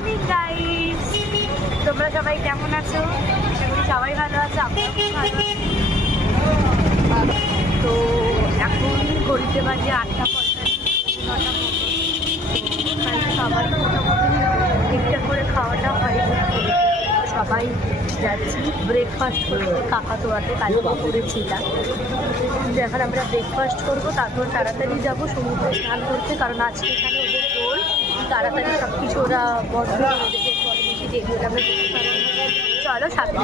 Morning guys, তোমরা সবাই কেমন আছো? সবাই ভালো আছে, আমরাও খুব ভালো আছি। তো এখন ঘড়িতে বাজে 8:45, সবাই মোটামুটি ঠিকঠাক করে খাওয়াটা হয়। সবাই যাচ্ছি ব্রেকফাস্ট করতে কাকাতোয়াতে, কালকে করেছিলাম। এখন আমরা ব্রেকফাস্ট করবো, তারপর তাড়াতাড়ি যাবো সমুদ্রে স্নান করতে, কারণ আজকে এখানে ওদের দোল, তাড়াতাড়ি সব কিছু ওরা বন্ধ করে দেবে, পরে বেশি দেরি হলে আমরা দেখতে পারবো। চলো সাথে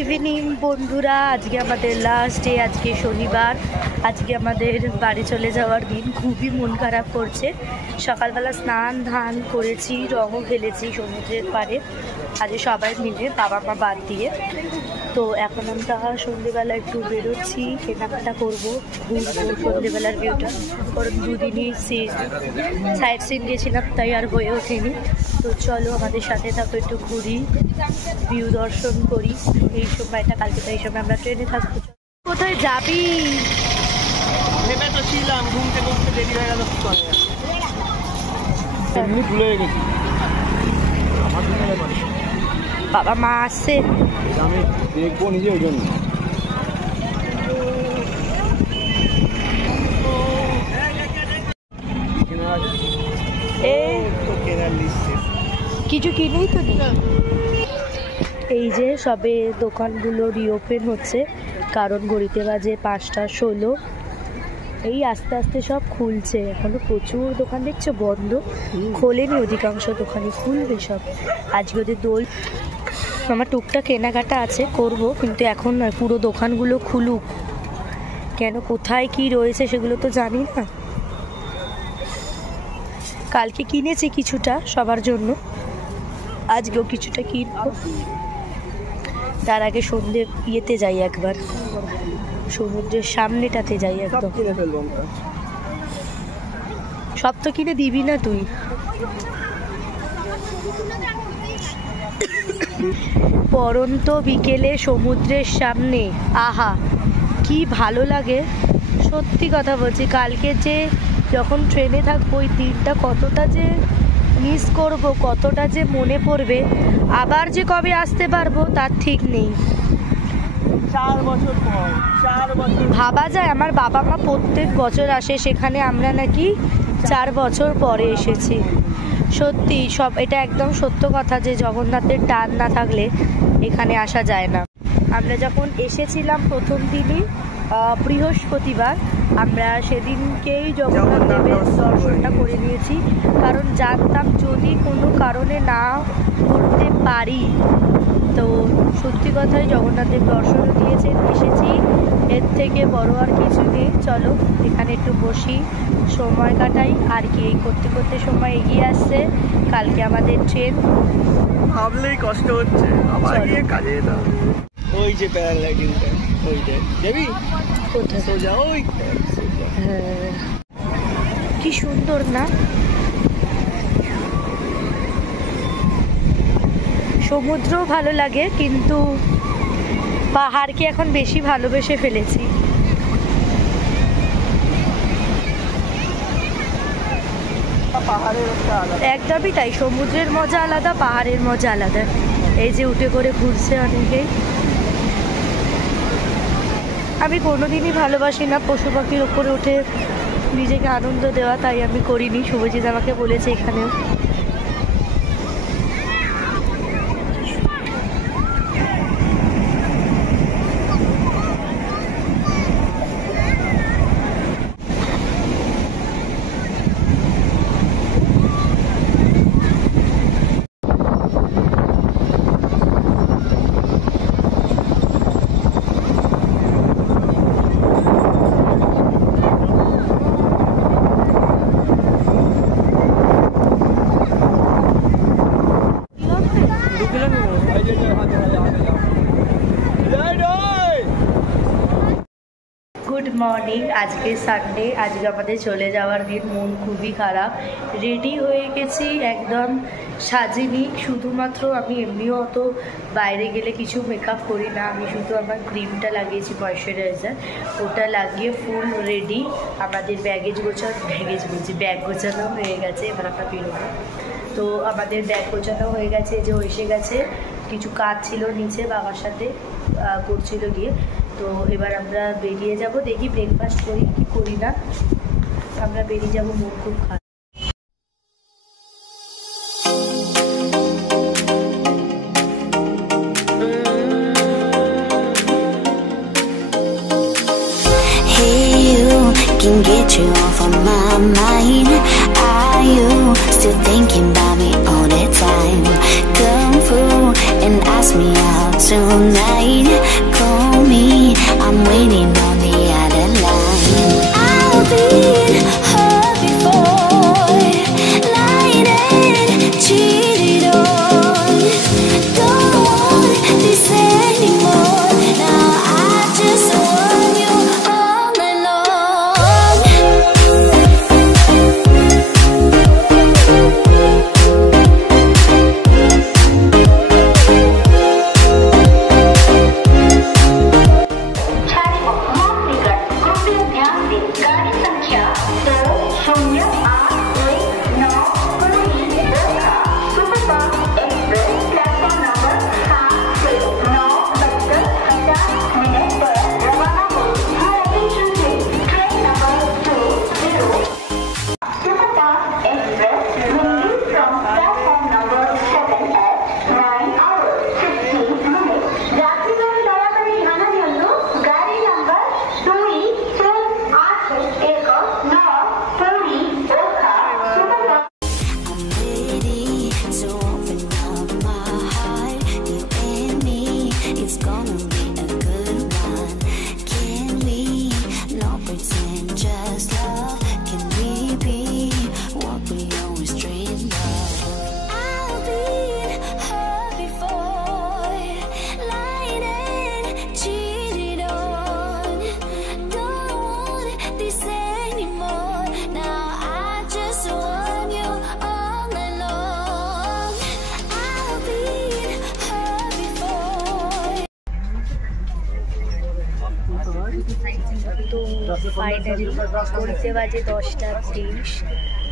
ইভিনিং বন্ধুরা, আজকে আমাদের লাস্ট ডে, আজকে শনিবার, আজকে আমাদের বাড়ি চলে যাওয়ার দিন। খুবই মন খারাপ করছে। সকালবেলা স্নান ধান করেছি, রঙও ফেলেছি সমুদ্রের পাড়ে আজকে সবাই মিলে, বাবা মা বাদ দিয়ে। তো এখন আমরা সন্ধ্যেবেলা একটু বেরোচ্ছি, কেনাকাটা করবো, ঘুরবো সন্ধ্যেবেলার ভিউটা, কারণ দুদিনই সাইড সিন গিয়েছিলাম, তাই আর হয়ে ওঠেনি। তো চলো আমাদের সাথে থাকো, একটু ঘুরি, ভিউ দর্শন করি এই সময়টা। কালকে তো এই সময় আমরা ট্রেনে থাকবো। কোথায় যাবি? ভেবে তো ছিলাম, ঘুমতে ঘুমতে দেরি হয়ে গেল, চলে এমনি ভুলে গেছি। বাবা মা আসছে, আমি দেখবো নিজে, ওই জন্য কিছু কিনেই তো নেই। এই যে সবে দোকানগুলো রিওপেন হচ্ছে, কারণ ঘড়িতে বাজে 5:16। এই আস্তে আস্তে সব খুলছে, এখনো প্রচুর দোকান দেখছো বন্ধ, খোলেনি অধিকাংশ দোকানে, খুলবে সব। আজকে ওদের দোল, আমার টুকটাক কেনাকাটা আছে, করব, কিন্তু এখন নয়, পুরো দোকানগুলো খুলুক। কেন, কোথায় কি রয়েছে সেগুলো তো জানি না। কালকে কিনেছি কিছুটা সবার জন্য, আজকেও কিছুটা কিনবো। তার আগে সন্ধ্যে ইয়েতে যাই একবার, সমুদ্রের সামনেটাতে যাই একদম। সব তো কিনে দিবি না তুই। পরন্ত বিকেলে সমুদ্রের সামনে, আহা কি ভালো লাগে, সত্যি কথা বলছি। কালকে যে যখন ট্রেনে থাকবো, ওই দিনটা কতটা যে মিস করব, কতটা যে মনে পড়বে। আবার যে কবে আসতে পারবো তার ঠিক নেই। 4 বছর পর, 4 বছর ভাবা যায়, আমার বাবা মা প্রত্যেক বছর আসে, সেখানে আমরা নাকি 4 বছর পরে এসেছি। সত্যি সব, এটা একদম সত্য কথা যে জগন্নাথের টান না থাকলে এখানে আসা যায় না। আমরা যখন এসেছিলাম প্রথম দিনই বৃহস্পতিবার, আমরা সেদিনকেই জগন্নাথ দেবের দর্শনটা করে নিয়েছি, কারণ জানতাম যদি কোনো কারণে না করতে পারি, তো সত্যি কথাই জগন্নাথ দেব দর্শনও দিয়েছেন, এসেছি, এর থেকে বড় আর কিছু নেই। চলো এখানে একটু বসি, সময় কাটাই, আর কি এই করতে করতে সময় এগিয়ে আসছে। কালকে আমাদের ট্রেন, ভাবলেই কষ্ট হচ্ছে, আবার গিয়ে কাজে যেতাম। ওই যে প্যারাগ্লাইডিংটা, ওইটা যাবি কোথায়? সোজা ওই, হ্যাঁ কি সুন্দর না, সমুদ্রও ভালো লাগে, কিন্তু পাহাড়কে এখন বেশি ভালোবেসে ফেলেছি। একদমই তাই, সমুদ্রের মজা আলাদা, পাহাড়ের মজা আলাদা। এই যে উঠে করে ঘুরছে অনেকেই। আমি কোনোদিনই ভালোবাসি না পশু পাখির ওপরে উঠে নিজেকে আনন্দ দেওয়া, তাই আমি করিনি। শুভজিৎ আমাকে বলেছে এখানেও। মর্নিং। আজকে সানডে, আজকে আমাদের চলে যাওয়ার দিন। মন খুবই খারাপ। রেডি হয়ে গেছি, একদম সাজিনি। শুধুমাত্র আমি এমনিও অত বাইরে গেলে কিছু মেকআপ করি না, আমি শুধু আমার ক্রিমটা লাগিয়েছি ময়শ্চারাইজার, ওটা লাগিয়ে ফুল রেডি। আমাদের ব্যাগ গোছানো হয়ে গেছে, এবার আমরা বেরোবো। তো আমাদের ব্যাগ গোছানো হয়ে গেছে, যে এসে গেছে। কিছু কাজ ছিল নিচে, বাবার সাথে করছিল গিয়ে। তো এবার আমরা বেরিয়ে যাব, দেখি ব্রেকফাস্ট করি কি করি না। আমরা বেরিয়ে যাব, মন খুব খারাপ। Can get you off of my mind. Are you still thinking about me all the time? Come through and ask me out tonight. Call me, I'm waiting on the other line. I've been hurt before, lied and cheated on. Don't want this anymore. Now I just want you all night long. তো finally ঘড়িতে বাজে 10:23।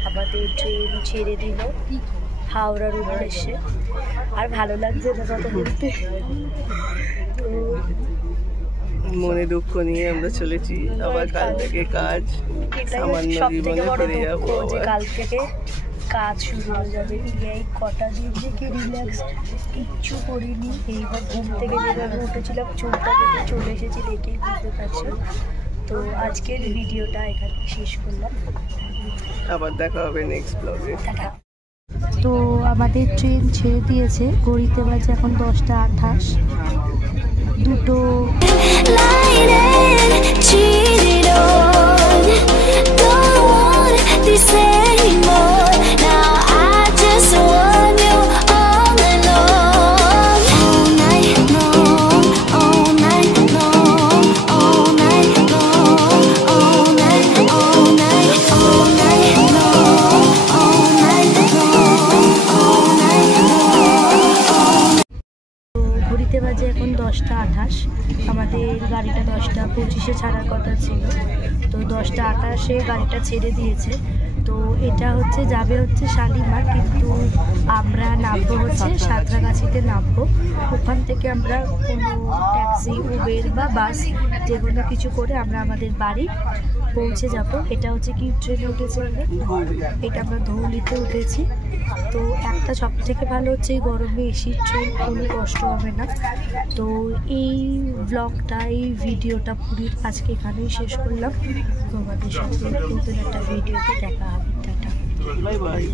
আমাদের train ছেড়ে দিল হাওড়ার উদ্দেশ্যে। আর ভালো লাগছে না কথা বলতে। তো মনে দুঃখ নিয়ে আমরা চলেছি, আবার কাল থেকে কাজ। সামান্য জীবনে ফিরে যাবো, যে কাল থেকে কাজ শুরু হয়ে যাবে। এই কটা দিন থেকে রিল্যাক্স কিচ্ছু করিনি। এইবার ঘুম থেকে যেভাবে উঠেছিলাম, চুলটা কেটে চলে এসেছি, দেখেই বুঝতে পারছো। তো আজকের ভিডিওটা এখানে শেষ করলাম, আবার দেখা হবে নেক্সট ব্লগে। তো আমাদের ট্রেন ছেড়ে দিয়েছে, ঘড়িতে বাজে এখন 10:28। দুটো ঘড়িতে বাজে এখন 10:28। আমাদের গাড়িটা 10:25-এ ছাড়ার কথা ছিল, তো 10:28-এ গাড়িটা ছেড়ে দিয়েছে। তো এটা হচ্ছে যাবে হচ্ছে শালিমার, কিন্তু আমরা নামবো হচ্ছে সাঁতরাগাছিতে নামবো। ওখান থেকে আমরা কোনো ট্যাক্সি, উবের বা বাস যে কোনো কিছু করে আমরা আমাদের বাড়ি পৌঁছে যাব। এটা হচ্ছে কি ট্রেনে উঠেছে আমরা, এটা আমরা ধৌলিতে উঠেছি। তো একটা সব থেকে ভালো হচ্ছে এই গরমে এসির ট্রেন, কোনো কষ্ট হবে না। তো এই ব্লগটা, এই ভিডিওটা পুরীর আজকে এখানেই শেষ করলাম। তোমাদের সাথে নতুন একটা ভিডিওতে দেখা হবে। Tata, bye bye.